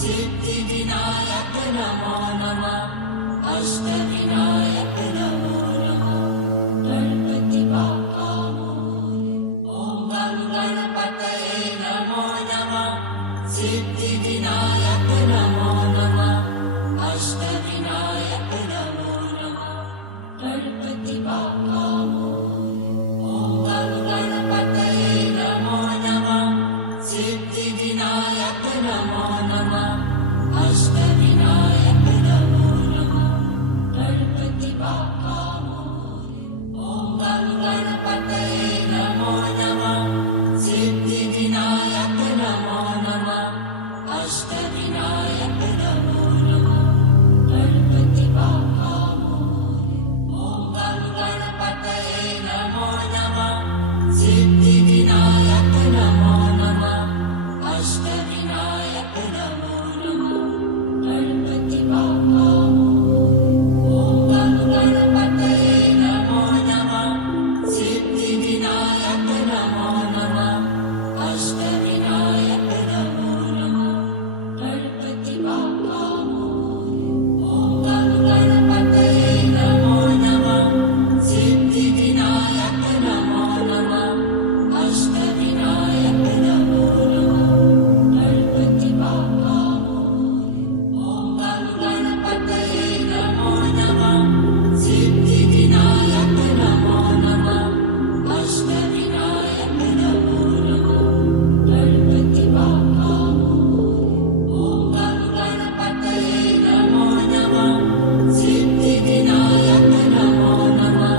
सिद्धिविनायक नमो नमः अष्टविनायक नमो नमः गणपति बाप्पा मोरया। ओम गं गणपतये नमो नमः सिद्धिविनायक नमो नमः अष्टविनायक नमो नमः गणपति बाप्पा मोरया। ओम गं गणपतये नमो नमः सिद्धिविनायक नमो नमः अष्टविनायक नमो नमः गणपति बाप्पा मोरया। ओम गं गणपतये नमो नमः सिद्धिविनायक नमो नमः अष्टविनायक नमो नमः गणपति बाप्पा मोरया। ओम गं गणपतये नमो नमः सिद्धिविनायक नमो नमः अष्टविनायक नमो नमः गणपति बाप्पा मोरया। ओम गं गणपतये नमो नमः सिद्धिविनायक नमो नमः अष्टविनायक नमो नमः गणपति बाप्पा मोरया। ओम गं गणपतये नमो नमः सिद्धिविनायक नमो नमः अष्टविनायक नमो नमः गणपति बाप्पा मोरया। ओम गं गणपतये नमो नमः सिद्धिविनायक नमो नमः अष्टविनायक नमो नमः गणपति बाप्पा मोरया। ओम गं गणपतये नमो नमः सिद्धिविनायक नमो नमः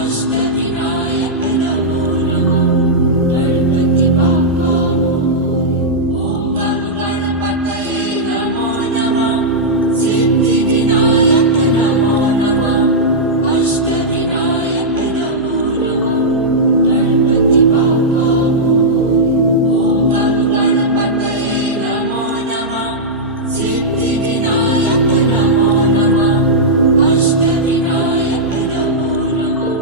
अष्टविनायक नमो नमः गणपति बाप्पा मोरया। ओम गं गणपतये नमो नमः सिद्धिविनायक नमो नमः अष्टविनायक नमो नमः गणपति बाप्पा मोरया। ओम गं गणपतये नमो नमः सिद्धिविनायक नमो नमः अष्टविनायक नमो नमः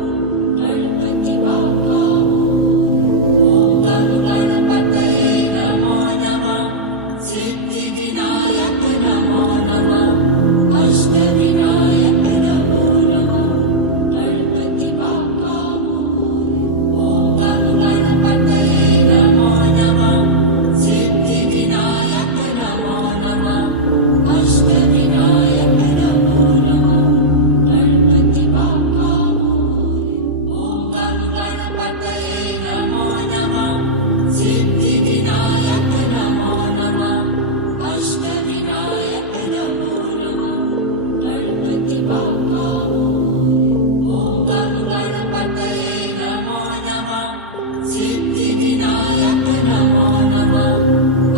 गणपति बाप्पा मोरया। ओम गं गणपतये नमो नमः सिद्धिविनायक नमो नमः अष्टविनायक नमो नमः गणपति बाप्पा मोरया। ओम गं गणपतये नमो नमः सिद्धिविनायक नमो नमः अष्टविनायक नमो नमः गणपति बाप्पा मोरया। ओम गं गणपतये नमो नमः सिद्धिविनायक नमो नमः अष्टविनायक नमो नमः गणपति बाप्पा मोरया। ओम गं गणपतये नमो नमः सिद्धिविनायक नमो नमः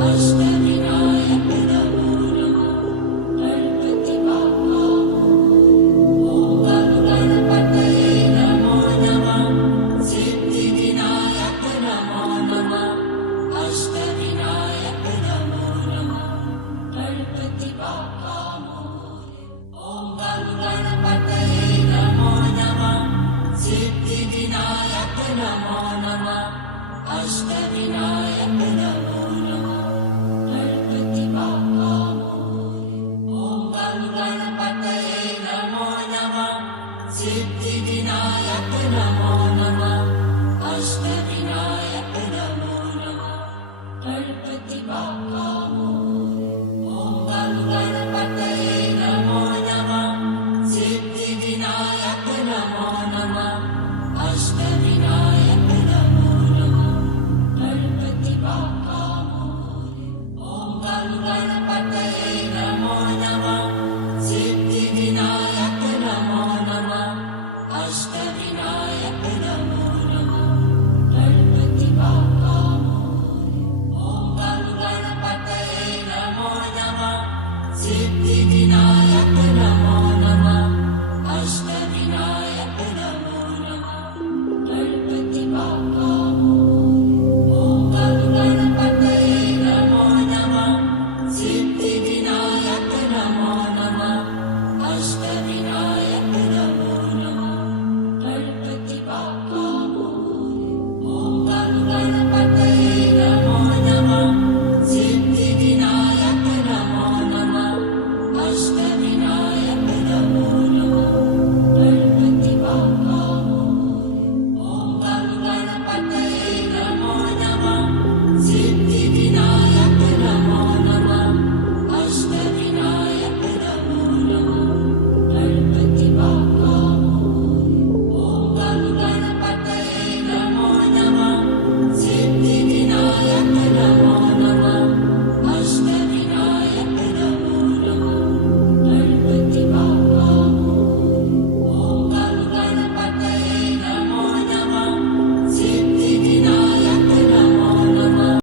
अष्टविनायक नमो नमः गणपति बाप्पा मोरया। ओम गं गणपतये नमो नमः सिद्धिविनायक नमो नमः अष्टविनायक नमो नमः गणपति बाप्पा मोरया। ओम गं गणपतये नमो नमः सिद्धिविनायक नमो नमः अष्टविनायक नमो